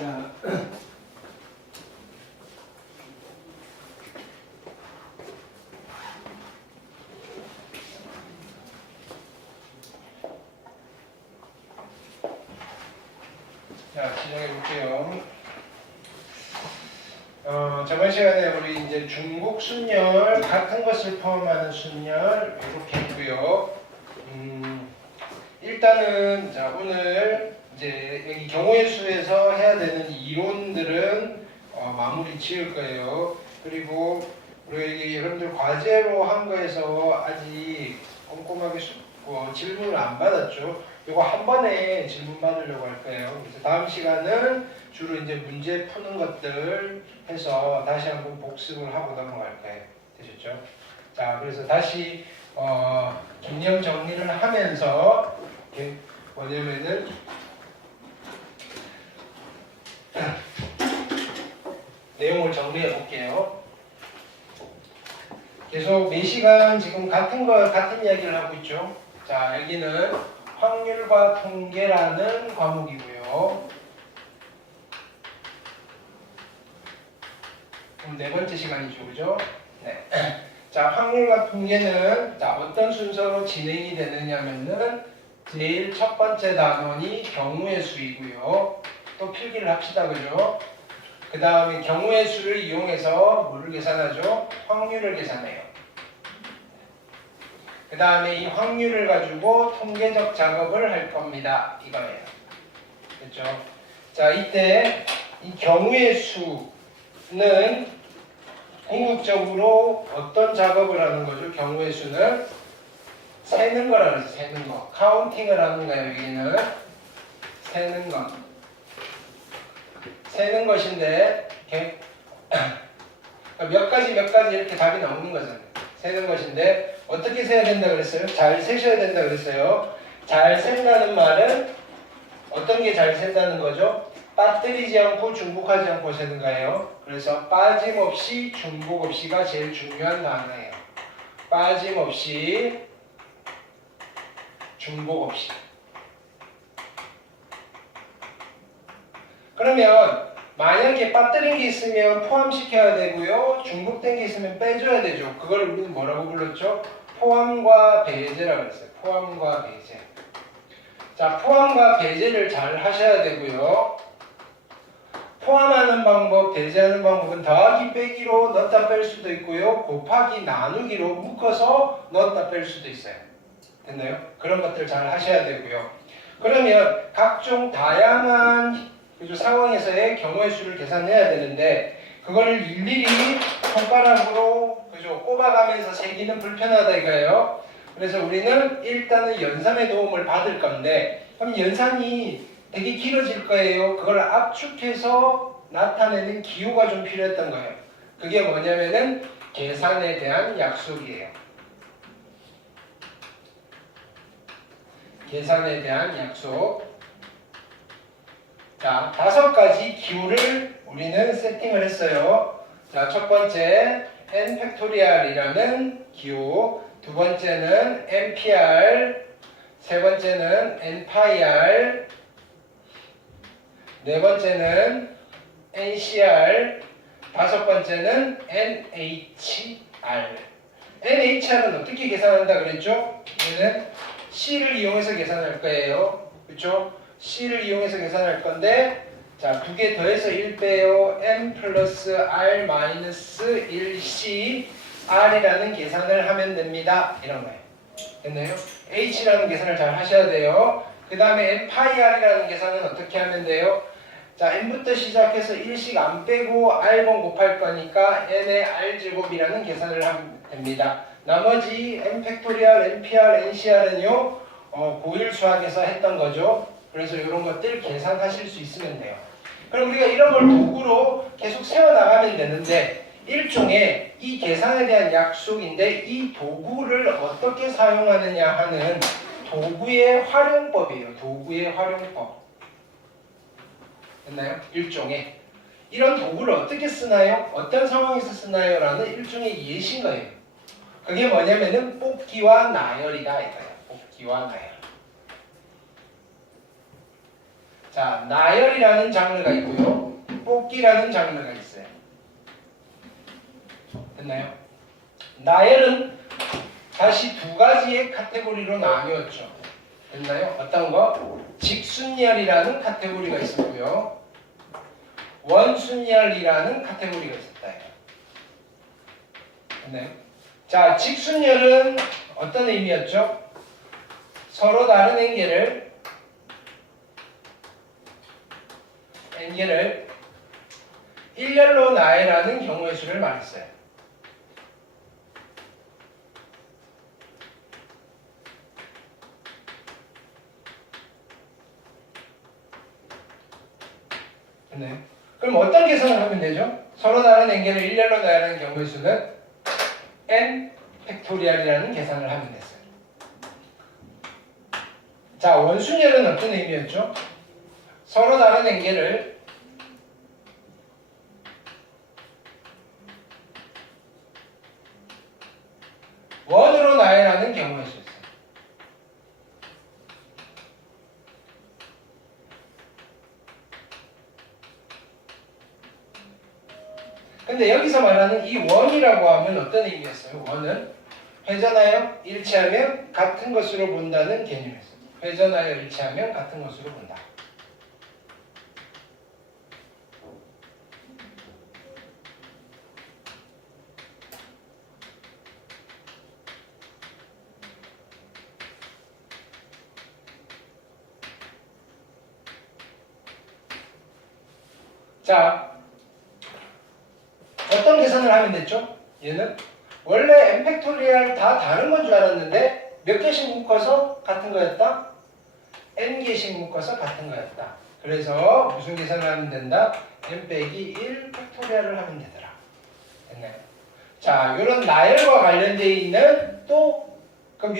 자, 시작해 볼게요. 저번 시간에 우리 이제 중복 순열, 같은 것을 포함하는 순열 이렇게 했고요. 일단은 자 오늘 이제 여기 경우의 수에서 해야 되는 이론들은 마무리 지을 거예요. 그리고 우리 여러분들 과제로 한 거에서 아직 꼼꼼하게 질문을 안 받았죠. 이거 한 번에 질문 받으려고 할 거예요. 그래서 다음 시간은 주로 이제 문제 푸는 것들 해서 다시 한번 복습을 하고 넘어갈 거예요. 되셨죠? 자, 그래서 다시 개념 정리를 하면서 뭐냐면은 내용을 정리해 볼게요. 계속 매시간 지금 같은 이야기를 하고 있죠. 자, 여기는 확률과 통계라는 과목이고요. 그럼 네 번째 시간이죠, 그죠? 네. 자, 확률과 통계는 자, 어떤 순서로 진행이 되느냐면은 제일 첫 번째 단원이 경우의 수이고요. 또 필기를 합시다, 그죠? 그 다음에 경우의 수를 이용해서 뭐를 계산하죠? 확률을 계산해요. 그 다음에 이 확률을 가지고 통계적 작업을 할 겁니다. 이거예요. 됐죠? 자, 이때 이 경우의 수는 궁극적으로 어떤 작업을 하는 거죠? 경우의 수는 세는 거라고 해서 세는 거. 카운팅을 하는 거예요. 여기는 세는 거. 세는 것인데 이렇게 몇 가지 이렇게 답이 나오는 거잖아요. 세는 것인데 어떻게 세야 된다 그랬어요? 잘 세셔야 된다 그랬어요. 잘 센다는 말은 어떤 게 잘 센다는 거죠? 빠뜨리지 않고 중복하지 않고 세는 거예요. 그래서 빠짐없이 중복 없이가 제일 중요한 단어예요. 빠짐없이 중복 없이. 그러면 만약에 빠뜨린 게 있으면 포함시켜야 되고요. 중복된 게 있으면 빼줘야 되죠. 그걸 우리는 뭐라고 불렀죠? 포함과 배제라고 했어요. 포함과 배제. 자, 포함과 배제를 잘 하셔야 되고요. 포함하는 방법, 배제하는 방법은 더하기 빼기로 넣었다 뺄 수도 있고요. 곱하기 나누기로 묶어서 넣었다 뺄 수도 있어요. 됐나요? 그런 것들 잘 하셔야 되고요. 그러면 각종 다양한 상황에서의 경우의 수를 계산해야 되는데 그거를 일일이 손가락으로 꼽아가면서 세기는 불편하다 이거예요. 그래서 우리는 일단은 연산의 도움을 받을 건데 그럼 연산이 되게 길어질 거예요. 그걸 압축해서 나타내는 기호가 좀 필요했던 거예요. 그게 뭐냐면은 계산에 대한 약속이에요. 계산에 대한 약속. 자, 5가지 기호를 우리는 세팅을 했어요. 자, 첫 번째 n 팩토리얼이라는 기호, 두 번째는 npr, 세 번째는 npir, 네 번째는 ncr, 다섯 번째는 nhr. nhr은 어떻게 계산한다 그랬죠? 얘는 c를 이용해서 계산할 거예요. 그렇죠? c를 이용해서 계산할 건데 자, 2개 더해서 1 빼요. n 플러스 r 마이너스 1c r이라는 계산을 하면 됩니다. 이런 거예요. 됐나요? h라는 계산을 잘 하셔야 돼요. 그 다음에 n 파이 r이라는 계산은 어떻게 하면 돼요? 자, n부터 시작해서 1씩 안 빼고 r번 곱할 거니까 n의 r제곱이라는 계산을 하면 됩니다. 나머지 n 팩토리얼, npr, ncr은요 고1 수학에서 했던 거죠. 그래서 이런 것들 계산하실 수 있으면 돼요. 그럼 우리가 이런 걸 도구로 계속 세워나가면 되는데 일종의 이 계산에 대한 약속인데 이 도구를 어떻게 사용하느냐 하는 도구의 활용법이에요. 도구의 활용법. 됐나요? 일종의. 이런 도구를 어떻게 쓰나요? 어떤 상황에서 쓰나요? 라는 일종의 예시인 거예요. 그게 뭐냐면은 뽑기와 나열이다 이거예요. 뽑기와 나열. 자, 자, 나열이라는 장르가 있고요. 뽑기라는 장르가 있어요. 됐나요? 나열은 다시 두 가지의 카테고리로 나뉘었죠. 됐나요? 어떤 거? 직순열이라는 카테고리가 있었고요. 원순열이라는 카테고리가 있었다. 됐나요? 자, 직순열은 어떤 의미였죠? 서로 다른 엔겔을 일렬로 나열하는 경우의 수를 말했어요. 네. 그럼 어떤 계산을 하면 되죠? 서로 다른 엔겔을 일렬로 나열하는 경우의 수는 n 팩토리얼이라는 계산을 하면 됐어요. 자, 원순열은 어떤 의미였죠? 서로 다른 엔겔을 원으로 나열하는 경우의 수 있어요. 근데 여기서 말하는 이 원이라고 하면 어떤 의미였어요? 원은 회전하여 일치하면 같은 것으로 본다는 개념이었어요. 회전하여 일치하면 같은 것으로 본다. 자, 어떤 계산을 하면 됐죠? 얘는 원래 n 팩토리얼 다 다른 건 줄 알았는데 몇 개씩 묶어서 같은 거였다? n 개씩 묶어서 같은 거였다. 그래서 무슨 계산을 하면 된다? n 빼기 1 팩토리얼을 하면 되더라. 됐나요? 자, 이런 나열과 관련되어 있는 또 그럼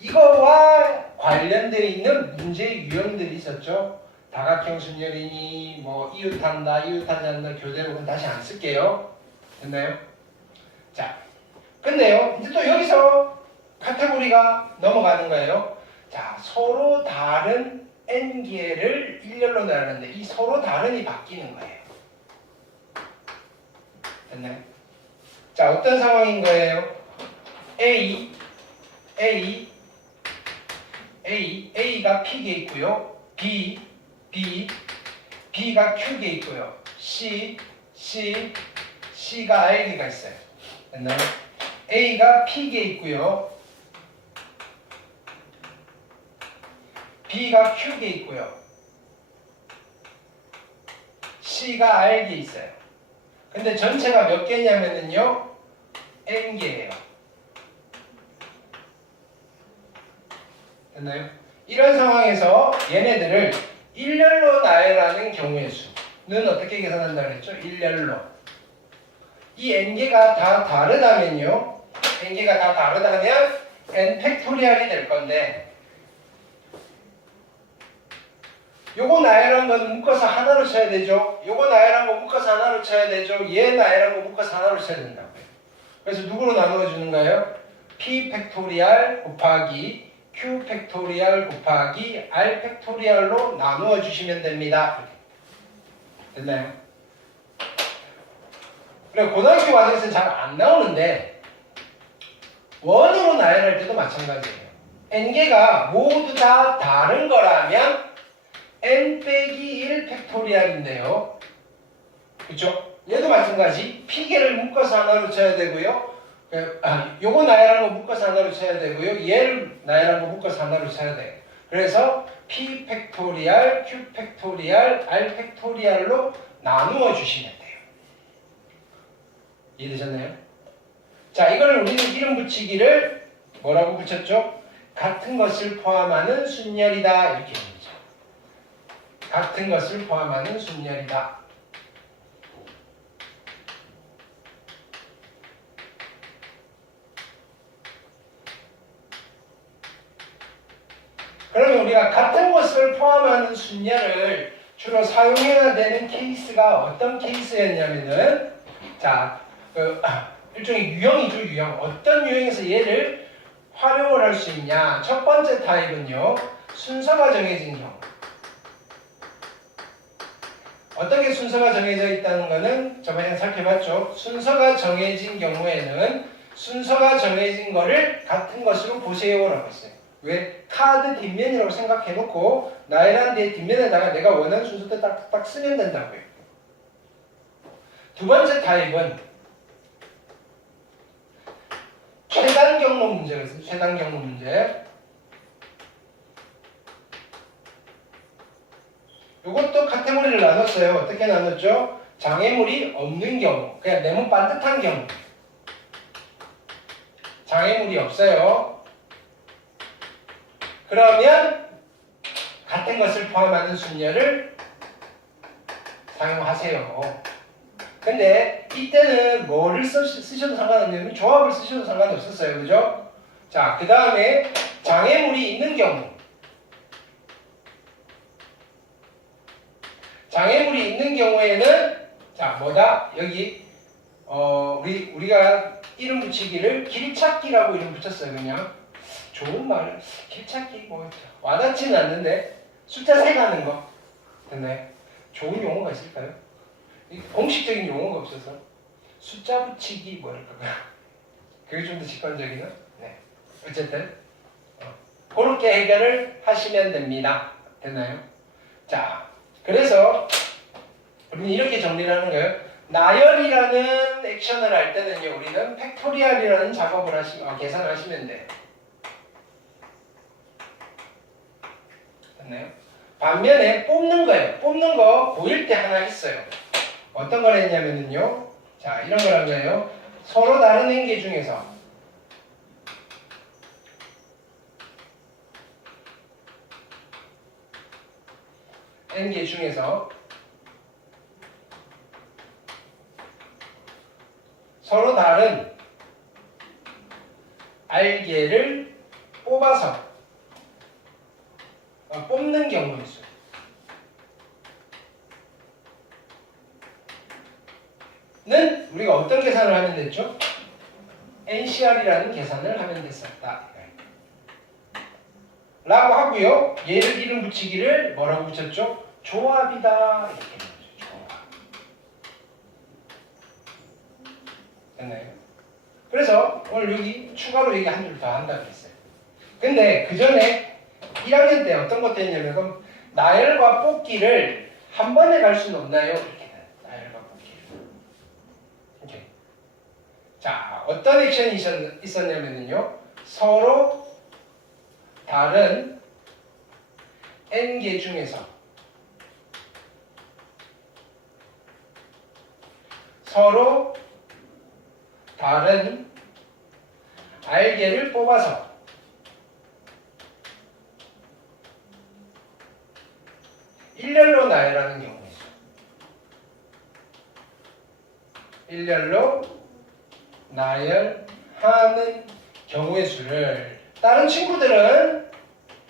이거와 관련되어 있는 문제 유형들이 있었죠. 다각형 순열이니 뭐 이웃한다, 이웃하지 않는다, 교대로는 다시 안 쓸게요. 됐나요? 자, 근데요, 이제 또 여기서 카테고리가 넘어가는 거예요. 자, 서로 다른 n개를 일렬로 나열하는데 이 서로 다른이 바뀌는 거예요. 됐나요? 자, 어떤 상황인 거예요? A가 P개 있고요. B가 Q개 있고요. C가 R개가 있어요. 됐나요? A가 P개 있고요. B가 Q개 있고요. C가 R개 있어요. 근데 전체가 몇 개냐면요. N개예요. 됐나요? 이런 상황에서 얘네들을 일렬로 나열하는 경우의 수는 어떻게 계산한다 그랬죠? 일렬로. 이 n개가 다 다르다면요. n개가 다 다르다면 n 팩토리얼이 될 건데 요거 나열한 건 묶어서 하나로 쳐야 되죠. 요거 나열한 거 묶어서 하나로 쳐야 되죠. 얘 나열한 거 묶어서 하나로 쳐야 된다고요. 그래서 누구로 나누어 주는가요? p 팩토리얼 곱하기 q 팩토리얼 곱하기 r 팩토리얼로 나누어 주시면 됩니다. 됐나요? 그래, 고등학교 과정에서는 잘 안 나오는데 원으로 나열할 때도 마찬가지예요. n개가 모두 다 다른 거라면 n 빼기 1 팩토리얼인데요. 그렇죠? 얘도 마찬가지. p개를 묶어서 하나로 쳐야 되고요. 요거 나열한 거 묶어서 하나로 쳐야 되고요. 얘를 나열한 거 묶어서 하나로 쳐야 돼요. 그래서 p 팩토리얼, q 팩토리얼, r 팩토리얼로 나누어 주시면 돼요. 이해되셨나요? 자, 이걸 우리는 이름 붙이기를 뭐라고 붙였죠? 같은 것을 포함하는 순열이다. 이렇게 얘기죠. 같은 것을 포함하는 순열이다. 그러면 우리가 같은 것을 포함하는 순열을 주로 사용해야 되는 케이스가 어떤 케이스였냐면은 자, 일종의 유형이죠, 유형. 어떤 유형에서 얘를 활용을 할 수 있냐. 첫 번째 타입은요, 순서가 정해진 경우. 어떻게 순서가 정해져 있다는 것은 저번에 살펴봤죠. 순서가 정해진 경우에는 순서가 정해진 거를 같은 것으로 보세요라고 했어요. 왜? 카드 뒷면이라고 생각해놓고 나열한 뒤에 뒷면에다가 내가 원하는 순서대로 딱딱 쓰면 된다고요. 두 번째 타입은 최단 경로 문제가 있어요. 최단 경로 문제. 이것도 카테고리를 나눴어요. 어떻게 나눴죠? 장애물이 없는 경우, 그냥 네모 반듯한 경우. 장애물이 없어요. 그러면 같은 것을 포함하는 순열을 사용하세요. 근데 이때는 뭐를 쓰셔도 상관없냐면 조합을 쓰셔도 상관이 없었어요. 그죠? 자, 그 다음에 장애물이 있는 경우. 장애물이 있는 경우에는 자, 뭐다? 여기 우리가 이름 붙이기를 길찾기라고 이름 붙였어요. 그냥 좋은 말, 길찾기 뭐 와닿지는 않는데 숫자 세가는 거. 됐나요? 좋은 용어가 있을까요? 공식적인 용어가 없어서 숫자 붙이기 뭐랄까요? 그게 좀 더 직관적이나? 네. 어쨌든 그렇게 해결을 하시면 됩니다. 됐나요? 자, 그래서 우리는 이렇게 정리를 하는 거예요. 나열이라는 액션을 할 때는요, 우리는 팩토리얼이라는 작업을 계산을 하시면 돼요. 됐나요? 반면에 뽑는 거예요. 뽑는 거 보일 때 하나 했어요. 어떤 걸 했냐면요. 자, 이런 걸 한 거예요. 서로 다른 행계 중에서 서로 다른 알개를 뽑아서 뽑는 경우가 있어요. 는 우리가 어떤 계산을 하면 됐죠? NCR이라는 계산을 하면 됐었다. 라고 하고요. 얘를 이름 붙이기를 뭐라고 붙였죠? 조합이다. 이렇게 붙였죠. 조합. 됐나요? 그래서 오늘 여기 추가로 얘기 한 줄 더 한다고 했어요. 근데 그 전에 1학년 때 어떤 것도 했냐면 그럼 나열과 뽑기를 한 번에 갈 수는 없나요? 이렇게 나열과 뽑기를. 이렇게. 자, 어떤 액션이 있었냐면요. 서로 다른 n개 중에서 서로 다른 알개를 뽑아서 일렬로 나열하는 경우가 있어요. 일렬로 나열하는 경우의 수를 다른 친구들은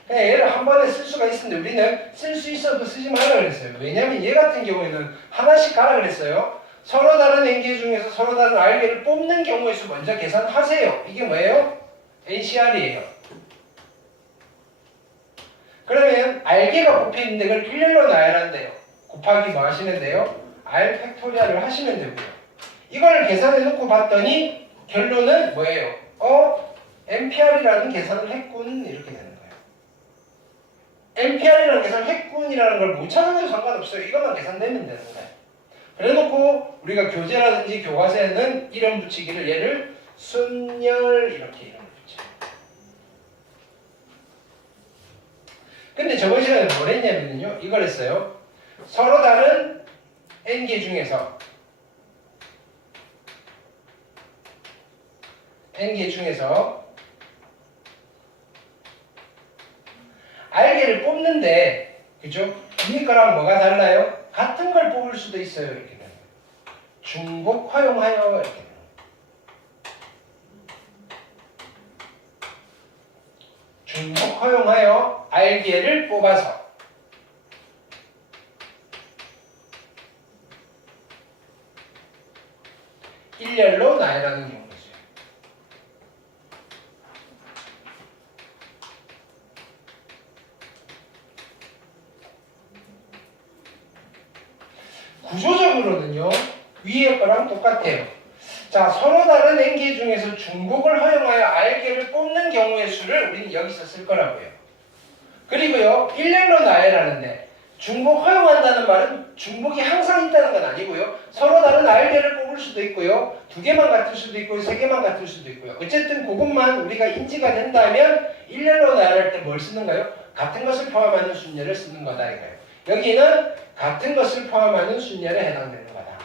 그냥 얘를 한 번에 쓸 수가 있었는데 우리는 쓸 수 있어도 쓰지 말라 그랬어요. 왜냐하면 얘 같은 경우에는 하나씩 가라 그랬어요. 서로 다른 행계 중에서 서로 다른 알개를 뽑는 경우의 수 먼저 계산하세요. 이게 뭐예요? NCR이에요. 그러면 알개가 뽑혀있는데 그걸 일렬로 나열한대요. 곱하기 뭐 하시면 돼요? R 팩토리얼을 하시면 되고요. 이걸 계산해놓고 봤더니 결론은 뭐예요? NPR이라는 계산을 했군. 이렇게 되는 거예요. NPR이라는 계산을 했군이라는 걸 못 찾아내도 상관없어요. 이것만 계산되면 되는 거예요. 그래놓고 우리가 교재라든지 교과서에는 이름 붙이기를 얘를 순열 이렇게 이름 붙여요. 근데 저번 시간에 뭘 했냐면요. 이걸 했어요. 서로 다른 n개 중에서 알개를 뽑는데 그죠? 위에 거랑 뭐가 달라요? 같은 걸 뽑을 수도 있어요. 이렇게 되는 거예요. 중복 허용하여 이렇게 되는 거예요. 중복 허용하여 알개를 뽑아서 일렬로 나열하는 경우죠. 구조적으로는요 위에 거랑 똑같아요. 자, 서로 다른 n개 중에서 중복을 허용하여 r개를 뽑는 경우의 수를 우리는 여기서 쓸 거라고요. 그리고요 일렬로 나열하는데 중복 허용한다는 말은 중복이 항상 있다는 건 아니고요. 서로 다른 r개를 뽑을 수도 있고요. 두 개만 같을 수도 있고요. 세 개만 같을 수도 있고요. 어쨌든 그것만 우리가 인지가 된다면 일렬로 나열할 때 뭘 쓰는가요? 같은 것을 포함하는 순열을 쓰는 거다 이거예요. 여기는 같은 것을 포함하는 순열에 해당되는 거다.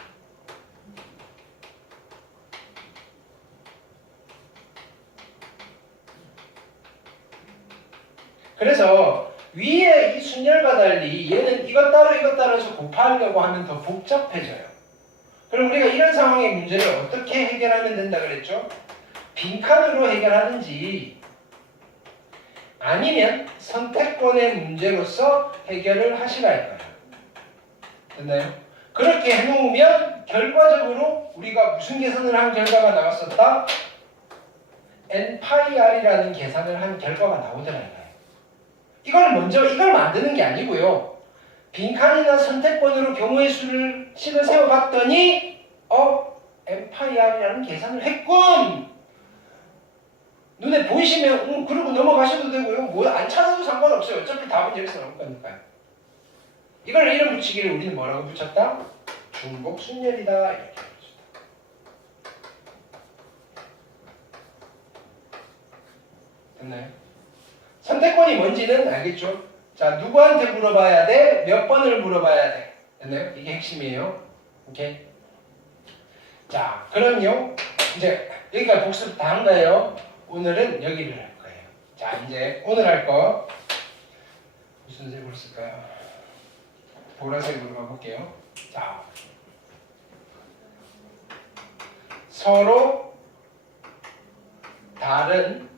그래서 위에 이 순열과 달리 얘는 이것 따로 이것 따라서 곱하려고 하면 더 복잡해져요. 그럼 우리가 이런 상황의 문제를 어떻게 해결하면 된다 그랬죠? 빈칸으로 해결하든지 아니면 선택권의 문제로서 해결을 하시라 할 거예요. 됐나요? 그렇게 해놓으면 결과적으로 우리가 무슨 계산을 한 결과가 나왔었다? n파이r이라는 계산을 한 결과가 나오더라고요. 이걸 만드는 게 아니고요. 빈칸이나 선택권으로 경우의 수를 식을 세워봤더니 n파이r이라는 계산을 했군! 눈에 보이시면 그러고 넘어가셔도 되고요. 뭐 안 찾아도 상관없어요. 어차피 답은 여기서 나올 거니까요. 이걸 이름 붙이기를 우리는 뭐라고 붙였다? 중복순열이다 이렇게 붙였다. 됐나요? 선택권이 뭔지는 알겠죠? 자, 누구한테 물어봐야 돼? 몇 번을 물어봐야 돼? 됐나요? 이게 핵심이에요. 오케이? 자, 그럼요. 이제 여기까지 복습 다 한 거예요. 오늘은 여기를 할 거예요. 자, 이제 오늘 할 거 무슨 색으로 쓸까요? 보라색으로 가볼게요. 자, 서로 다른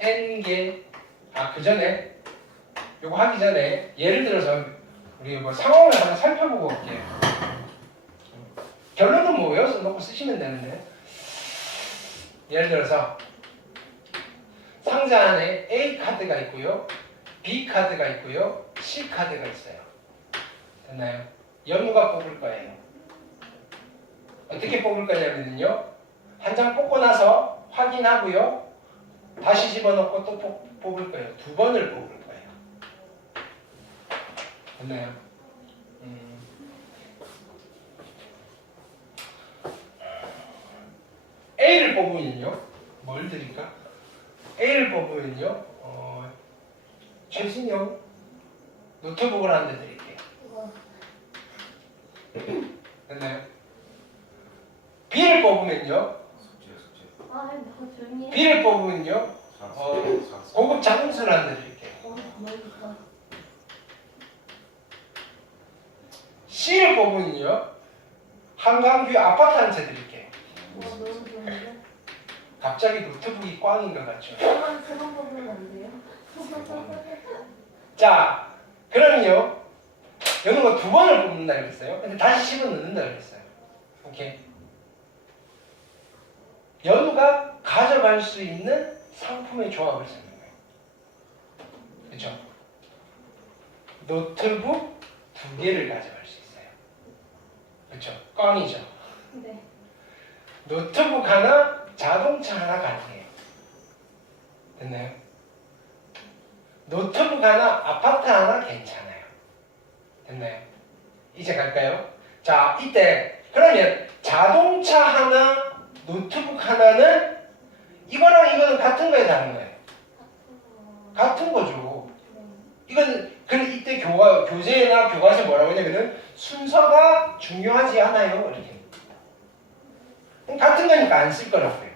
n개 그 전에 요거 하기 전에 예를 들어서 우리 뭐 상황을 한번 살펴보고 올게요. 결론은 뭐 외워서 놓고 쓰시면 되는데 예를 들어서 상자 안에 A 카드가 있고요. B 카드가 있고요. C 카드가 있어요. 됐나요? 연우가 뽑을 거예요. 어떻게 뽑을 거냐면요. 한 장 뽑고 나서 확인하고요. 다시 집어넣고 또 뽑을 거예요. 두 번을 뽑을 거예요. 됐나요? A를 뽑으면요. 뭘 드릴까? A를 뽑으면요. 최신형 노트북을 한 대 드릴게요. 됐나요? B를 뽑으면요. B를 뽑으면요. 고급 자동차를 한 대 드릴게요. C를 뽑으면요. 한강뷰 아파트 한 채 드릴게요. 갑자기 노트북이 꽝인 것 같죠? 자, 그러면요. 여는 거 두 번을 뽑는다 그랬어요. 근데 다시 집어넣는다 그랬어요. 오케이. 연우가 가져갈 수 있는 상품의 조합을 설명해요. 그렇죠? 노트북 두 개를 가져갈 수 있어요. 그렇죠? 꽝이죠. 네. 노트북 하나, 자동차 하나 가능해요. 됐나요? 노트북 하나, 아파트 하나 괜찮아요. 됐나요? 이제 갈까요? 자, 이때 그러면 자동차 하나, 노트북 하나는 이거랑 이거는 같은 거에 다른 거예요. 같은 거죠. 이건 이때 교재나 교과서에 뭐라고 하냐면은 순서가 중요하지 않아요. 이렇게. 같은 거니까 안 쓸 거라고요.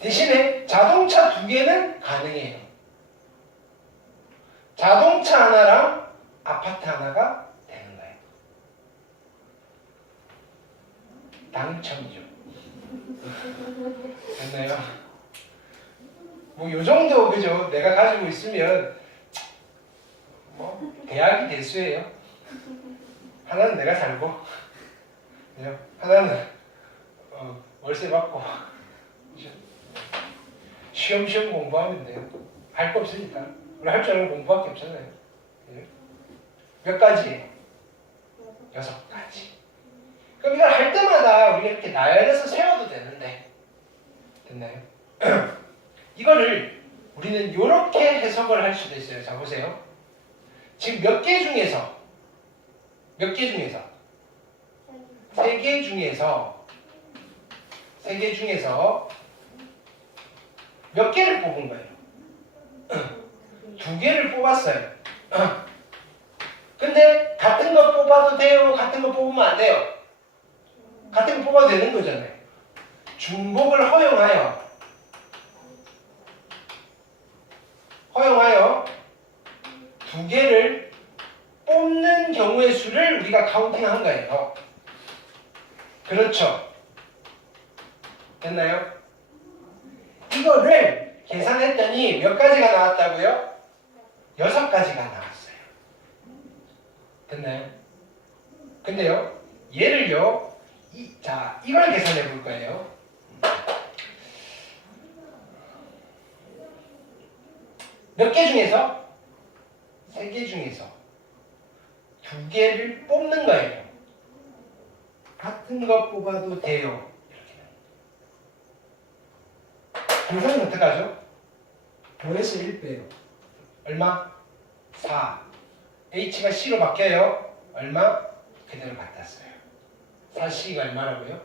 대신에 자동차 두 개는 가능해요. 자동차 하나랑 아파트 하나가 되는 거예요. 당첨이죠. 됐나요? 뭐 요 정도 그죠? 내가 가지고 있으면 뭐 대학이 대수예요. 하나는 내가 살고, 하나는 월세 받고 쉬엄쉬엄 공부하면 돼요. 할 거 없으니까. 우리 할 줄 아는 공부밖에 없잖아요. 몇 가지? 6가지. 그럼 이걸 할 때마다 우리가 이렇게 나열해서 세워도 되는데 됐나요? 이거를 우리는 이렇게 해석을 할 수도 있어요. 자 보세요. 지금 몇 개 중에서 3개 중에서 몇 개를 뽑은 거예요? 2개를 뽑았어요. 근데 같은 거 뽑아도 돼요? 같은 거 뽑으면 안 돼요? 같은 거 뽑아도 되는 거잖아요. 중복을 허용하여 2개를 뽑는 경우의 수를 우리가 카운팅한 거예요. 그렇죠? 됐나요? 이거를 계산했더니 몇 가지가 나왔다고요? 6가지가 나왔어요. 됐나요? 근데요, 얘를요, 이걸 계산해 볼 거예요. 몇 개 중에서? 3개 중에서 2개를 뽑는 거예요. 같은 거 뽑아도 돼요. 계산은 어떻게 하죠? 더해서 1 빼요. 얼마? 4. H가 C로 바뀌어요. 얼마? 그대로 갖다 써요. 4C가 얼마라고요?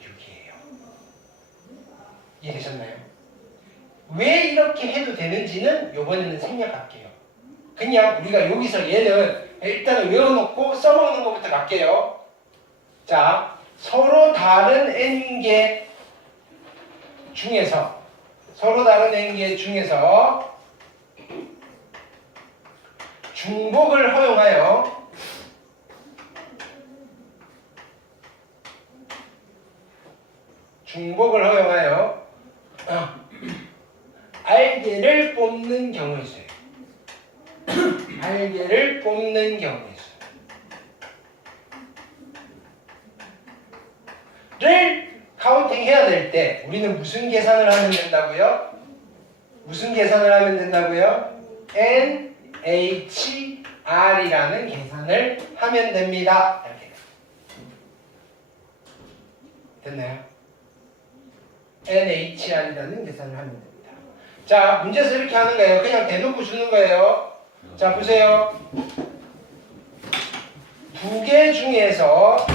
6이에요. 이해되셨나요? 왜 이렇게 해도 되는지는 이번에는 생략할게요. 그냥 우리가 여기서 얘는 일단은 외워놓고 써먹는 것부터 갈게요. 자, 서로 다른 n개 중에서 중복을 허용하여 알게를 뽑는 경우의 수예요. 알게를 뽑는 경우의 수를 카운팅 해야 될 때 우리는 무슨 계산을 하면 된다고요? NHR이라는 계산을 하면 됩니다. 이렇게. 됐나요? NHR이라는 계산을 하면 됩니다. 자, 문제에서 이렇게 하는 거예요. 그냥 대놓고 주는 거예요. 자, 보세요. 2개 중에서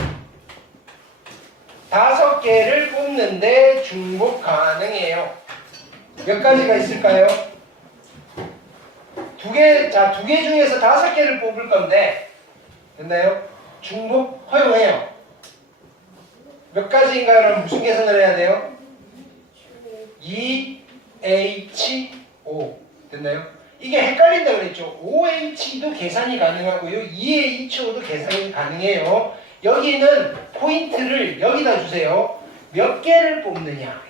5개를 뽑는데 중복 가능해요. 몇 가지가 있을까요? 2개 중에서 5개를 뽑을 건데, 됐나요? 중복 허용해요. 몇 가지인가요? 그럼 무슨 계산을 해야 돼요? 2HO. 됐나요? 이게 헷갈린다 그랬죠? OH도 계산이 가능하고요. 2HO도 계산이 가능해요. 여기는 포인트를 여기다 주세요. 몇 개를 뽑느냐 이거예요.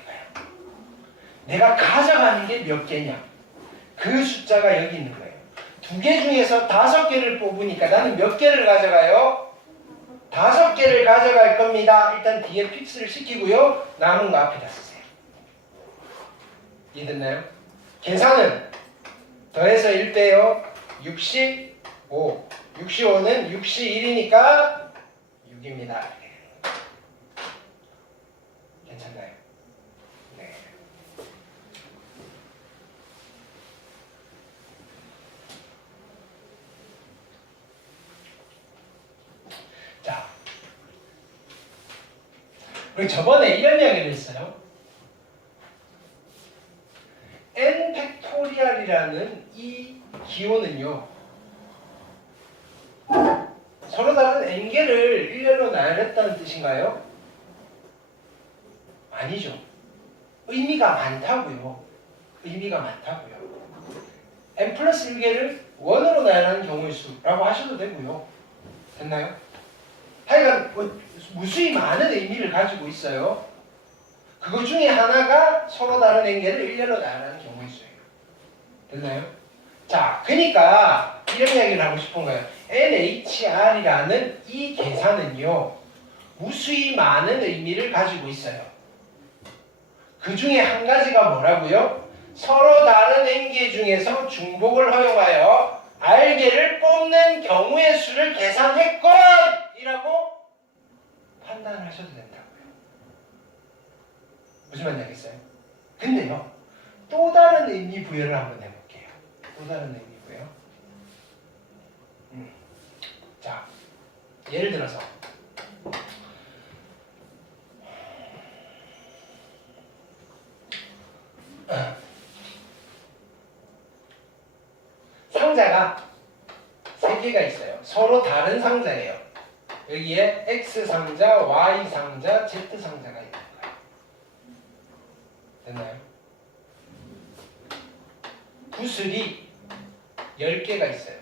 내가 가져가는 게 몇 개냐. 그 숫자가 여기 있는 거예요. 2개 중에서 5개를 뽑으니까 나는 몇 개를 가져가요? 5개를 가져갈 겁니다. 일단 뒤에 픽스를 시키고요. 남은 거 앞에다 쓰세요. 이해됐나요? 계산은 더해서 1 빼요. 65. 65는 6이 1이니까 6입니다. 괜찮나요? 네. 자, 우리 저번에 이런 이야기를 했어요. n 팩토리얼이라는 이 기호는요, 서로 다른 n개를 일렬로 나열했다는 뜻인가요? 아니죠. 의미가 많다고요. n 플러스 1개를 원으로 나열하는 경우의 수라고 하셔도 되고요. 됐나요? 하여간 무수히 많은 의미를 가지고 있어요. 그거 중에 하나가 서로 다른 n개를 일렬로 나열하는 경우의 수예요. 됐나요? 자, 그러니까 이런 이야기를 하고 싶은 거예요. NHR이라는 이 계산은요, 무수히 많은 의미를 가지고 있어요. 그 중에 한 가지가 뭐라고요? 서로 다른 n개 중에서 중복을 허용하여 알개를 뽑는 경우의 수를 계산했건 이라고 판단을 하셔도 된다고요. 무슨 말인지 알겠어요? 근데요, 또 다른 의미 부여를 한번 해볼게요. 또 다른 의미 부여. 자, 예를 들어서 상자가 3개가 있어요. 서로 다른 상자예요. 여기에 X 상자, Y 상자, Z 상자가 있는 거예요. 됐나요? 구슬이 10개가 있어요.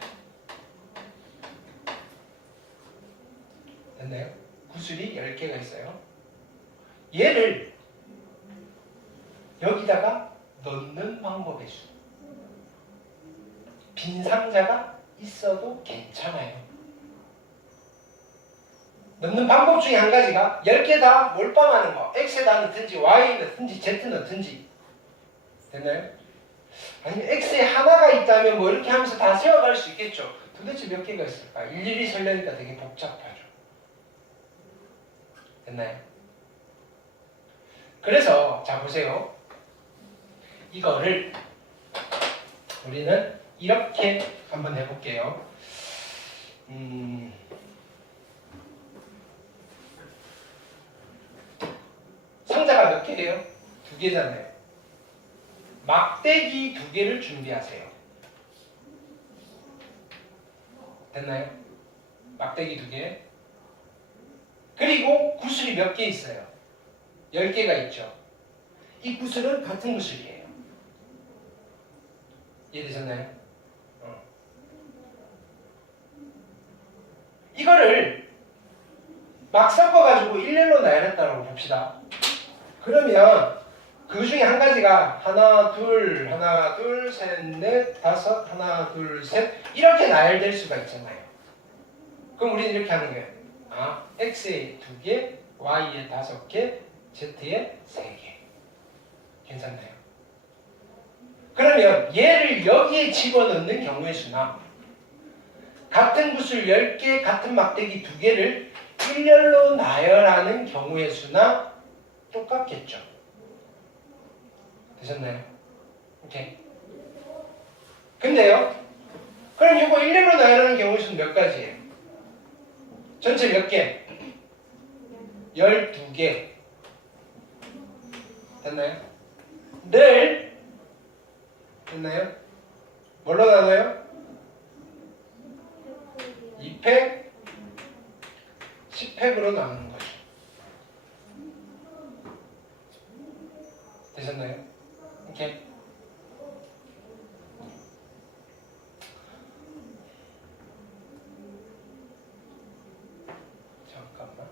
됐나요? 구슬이 10개가 있어요. 얘를 여기다가 넣는 방법의 수. 빈 상자가 있어도 괜찮아요. 넣는 방법 중에 한 가지가 10개 다 몰빵하는 거. X에다 넣든지 Y에 넣든지 Z 넣든지. 됐나요? 아니면 X에 하나가 있다면 뭐 이렇게 하면서 다 세워갈 수 있겠죠. 도대체 몇 개가 있을까? 일일이 설명하니까 되게 복잡하죠. 됐나요? 그래서 자 보세요. 이거를 우리는 이렇게 한번 해볼게요. 상자가 몇 개예요? 2개잖아요. 막대기 2개를 준비하세요. 됐나요? 막대기 2개. 그리고 구슬이 몇 개 있어요? 10개가 있죠. 이 구슬은 같은 구슬이에요. 이해되셨나요? 이거를 막 섞어가지고 일렬로 나열했다고 봅시다. 그러면 그 중에 한 가지가 하나, 둘, 셋, 넷, 다섯, 하나, 둘, 셋 이렇게 나열될 수가 있잖아요. 그럼 우리는 이렇게 하는 거예요. X에 2개, Y에 5개, Z에 3개. 괜찮나요? 그러면 얘를 여기에 집어넣는 경우의 수나 같은 구슬 10개, 같은 막대기 2개를 일렬로 나열하는 경우의 수나 똑같겠죠. 되셨나요? 오케이. 근데요, 그럼 이거 일렬로 나열하는 경우의 수는 몇 가지예요? 전체 몇 개? 12개. 됐나요? 늘 됐나요? 뭘로 나눠요? 2팩, 10팩으로 나누는 거죠. 되셨나요? 오케이. 잠깐만.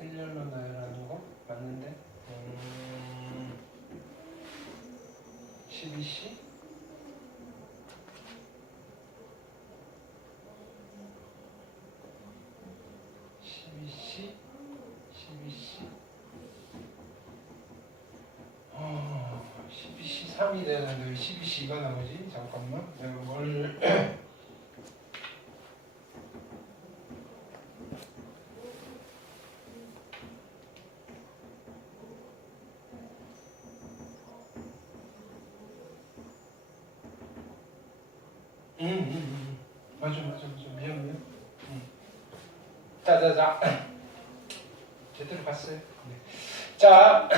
일렬로 나열하는 거 맞는데? 12C? 3이 되는데 왜 12C가 나오지? 잠깐만. 내가 뭘 맞아. 미안. 자. 제대로 봤어요. 네. 자,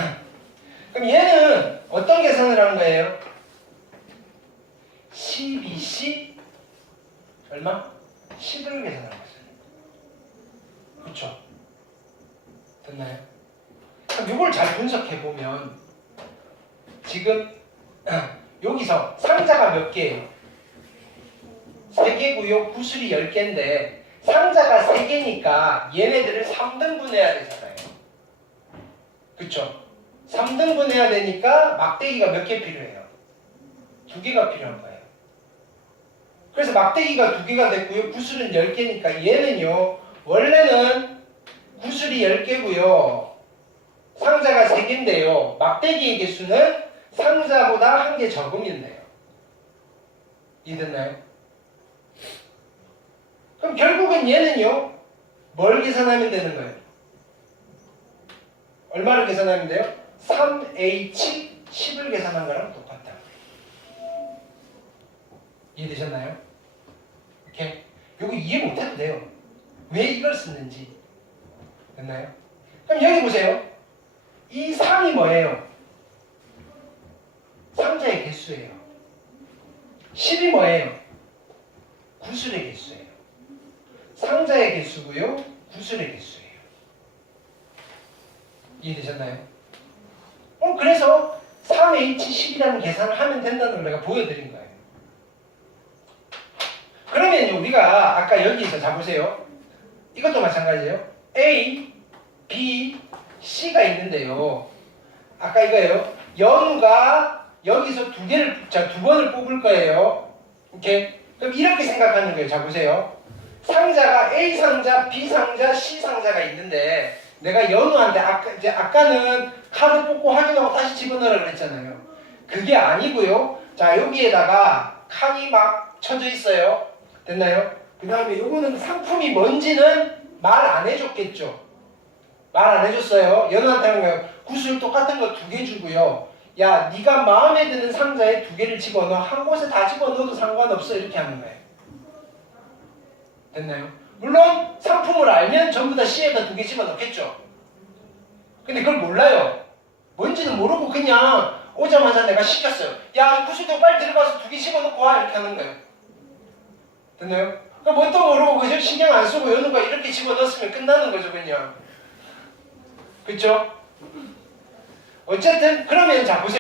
그럼 얘는 어떤 계산을 하는 거예요? 12C 얼마? 10을 계산하는 거죠. 그렇죠? 됐나요? 그럼 이걸 잘 분석해 보면 지금 여기서 상자가 몇 개예요? 3개고요. 구슬이 10개인데 상자가 3개니까 얘네들을 3등분 해야 되잖아요. 그쵸? 3등분 해야 되니까 막대기가 몇 개 필요해요? 2개가 필요한 거예요. 그래서 막대기가 2개가 됐고요. 구슬은 10개니까 얘는요. 원래는 구슬이 10개고요. 상자가 3개인데요. 막대기의 개수는 상자보다 1개 적음인데요. 이해됐나요? 그럼 결국은 얘는요. 뭘 계산하면 되는 거예요? 얼마를 계산하면 돼요? 3H 10을 계산한 거랑 똑같다. 이해되셨나요? 오케이. 요거 이해 못해도 돼요. 왜 이걸 쓰는지. 됐나요? 그럼 여기 보세요. 이 3이 뭐예요? 상자의 개수예요. 10이 뭐예요? 구슬의 개수예요. 상자의 개수고요. 구슬의 개수예요. 이해되셨나요? 그래서 3H10이라는 계산을 하면 된다는 걸 내가 보여드린 거예요. 그러면 우리가 아까 여기서 자 보세요. 이것도 마찬가지예요. A, B, C가 있는데요. 아까 이거예요. 0과 여기서 두 번을 뽑을 거예요. 오케이? 그럼 이렇게 생각하는 거예요. 자 보세요. 상자가 A 상자, B 상자, C 상자가 있는데 내가 연우한테 아까는 카드 뽑고 확인하고 다시 집어넣으라 그랬잖아요. 그게 아니고요. 자 여기에다가 칸이 막 쳐져 있어요. 됐나요? 그 다음에 요거는 상품이 뭔지는 말 안 해줬겠죠. 말 안 해줬어요. 연우한테 하는 거예요. 구슬 똑같은 거 2개 주고요. 야 네가 마음에 드는 상자에 2개를 집어넣어. 한 곳에 다 집어넣어도 상관없어. 이렇게 하는 거예요. 됐나요? 물론 상품을 알면 전부 다 C에다 2개 집어넣겠죠. 근데 그걸 몰라요. 뭔지는 모르고 그냥 오자마자 내가 시켰어요. 야 구슬도 빨리 들어가서 2개 집어넣고 와. 이렇게 하는 거예요. 됐나요? 뭣도 모르고 그저 신경 안 쓰고 연우가 이렇게 집어넣었으면 끝나는 거죠 그냥. 그쵸? 어쨌든 그러면 자 보세요.